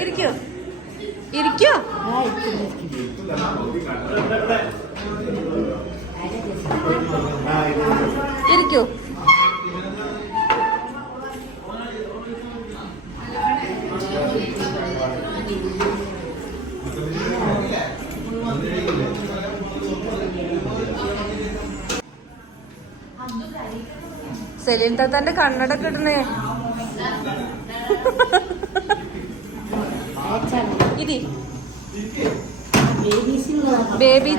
ഇരിക്കോ? ഇരിക്കോ? ഇരിക്കോ? സെലിൻ താത്താന്റെ കണ്ണടൊക്കെ ഇടണേ ഇതി. ബേബി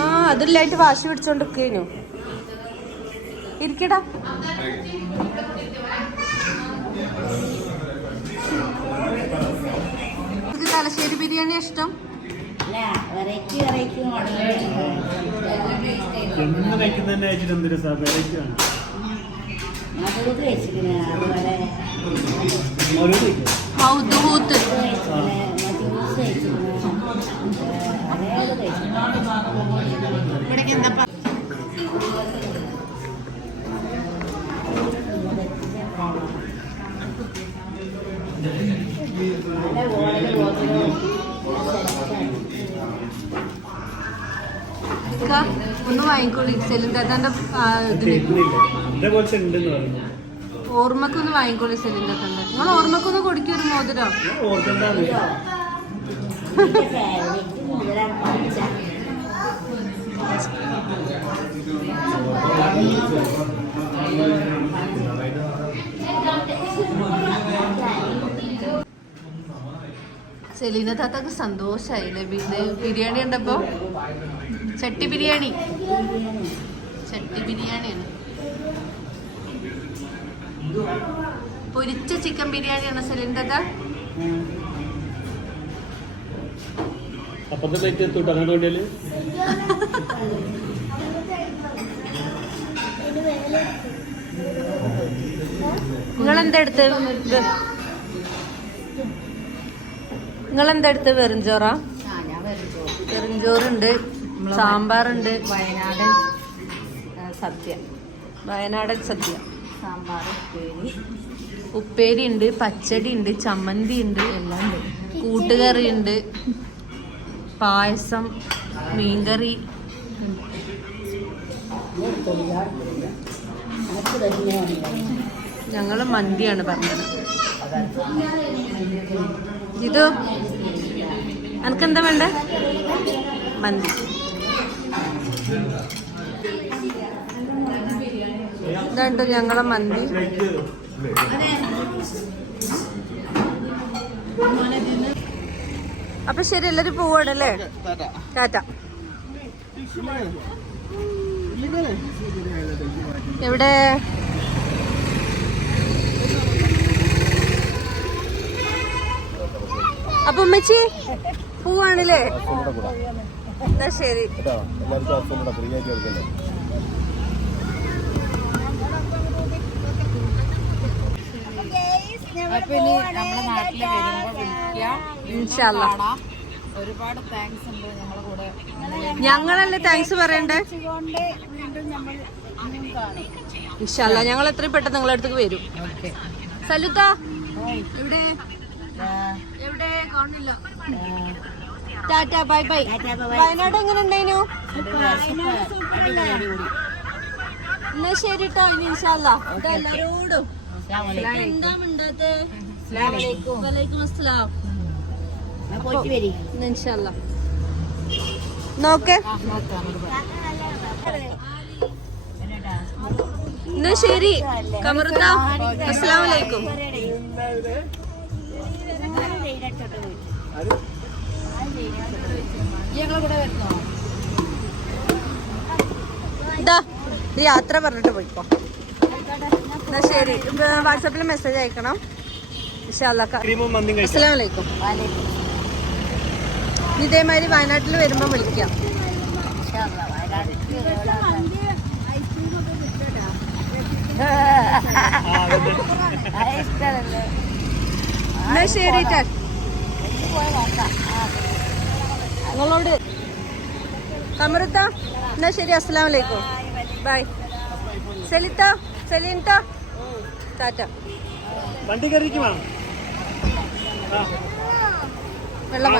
ആ അതില്ലായിട്ട് വാശി പിടിച്ചോണ്ടിരിക്കുന്നു ഇരിക്കടാ. ഇത് തലശ്ശേരി ബിരിയാണി ഇഷ്ടം? മൗദൂത്ത് വെച്ചിരിക്കണേ ജ്യൂസ് നല്ല മോഡൽ ബോട്ടിലും ഒന്ന് വാങ്ങിക്കോളി സെലിൻ താത്താന്റെ ഓർമ്മക്കൊന്ന് വാങ്ങിക്കോളി സെലിന്റെ തന്നെ നിങ്ങൾ ഓർമ്മക്കൊന്ന് കൊടുക്കും ഒരു മോതിരം. സെലീന താത്താക്ക് സന്തോഷായില്ലേ? ബിരിയാണി ഉണ്ടപ്പോ ചട്ടി ബിരിയാണി. ചട്ടി ബിരിയാണിയാണ്. പൊരിച്ച ചിക്കൻ ബിരിയാണിയാണ് സെലിന്റെത് അപ്പത്തെ പ്ലേറ്റ് എത്തൂട്ടോ അങ്ങോട്ട് വേണ്ടിയാൽ നിങ്ങളെന്താ എടുത്ത്? നിങ്ങളെന്താ എടുത്ത് വെറുംചോറ ആ ഞാൻ വരുമ്പോ വെറുംചോറുണ്ട് സാമ്പാറുണ്ട്. വയനാട് സദ്യ. വയനാടൻ സദ്യ. സാമ്പാർ ഉപ്പേരി. ഉപ്പേരി ഉണ്ട് പച്ചടി ഉണ്ട് ചമ്മന്തി ഉണ്ട് എല്ലാം ഉണ്ട്. കൂട്ടുകറി ഉണ്ട് പായസം മീൻകറി. ഞങ്ങൾ മന്തിയാണ് പറഞ്ഞത്. ഇത് എനിക്കെന്താ വേണ്ടേ? മന്തി. ഇതുണ്ട് ഞങ്ങളെ മന്തി. അപ്പൊ ശരി എല്ലാരും പോവാണല്ലേ ടാറ്റ. എവിടെ? അപ്പൊ ഉമ്മച്ചി പോവാണല്ലേ എന്നാ ശരി. എല്ലാവർക്കും ഓപ്ഷൻ കൂടെ ഫ്രീ ആയിട്ട് കൊടുക്കല്ലേ അപ്പൊ ഇനി നമ്മുടെ നാട്ടിൽ വരുമ്പോ വിളിക്കാം. ഇൻഷാല്ല കാണാം ഒരുപാട്. താങ്ക്സ് ഉണ്ട് ഞങ്ങളുടെ കൂടെ. ഞങ്ങളല്ലേ താങ്ക്സ് പറയണ്ടേ? ഇഷല്ല ഞങ്ങൾ എത്രയും പെട്ടെന്ന് നിങ്ങളുടെ അടുത്തേക്ക് വരും. ഓക്കെ. സലുത്ത. എവിടെ? എവിടെ? കാണില്ല ടാറ്റ ബൈ ബൈ. വയനാട് എങ്ങനെ ഉണ്ടായിനു? എന്നാ ശരി ട്ടോ ഇനി ഇൻഷാല്ല എല്ലാരോടും. എന്താ മിണ്ടാത്തെ? വലൈക്കും. അസ്സലാം. ഇൻഷാല്ല നോക്കേ. എന്നാ ശരി. ഇതാ യാത്ര പറഞ്ഞിട്ട് പോയിക്കോ. എന്നാ ശരി വാട്സാപ്പിൽ മെസ്സേജ് അയക്കണം. അലൈക്കും. ഇതേമാതിരി വയനാട്ടിൽ വരുമ്പോൾ വിളിക്കാം. എന്നാ ശരി ടാ. നിങ്ങളോട് കമറുത്ത എന്നാ ശരി അസ്സലാമു അലൈക്കും ബൈ. സെലിത്ത സെലിൻത്ത. ടാറ്റ. വണ്ടി കയറിക്ക് വേണം വെള്ളം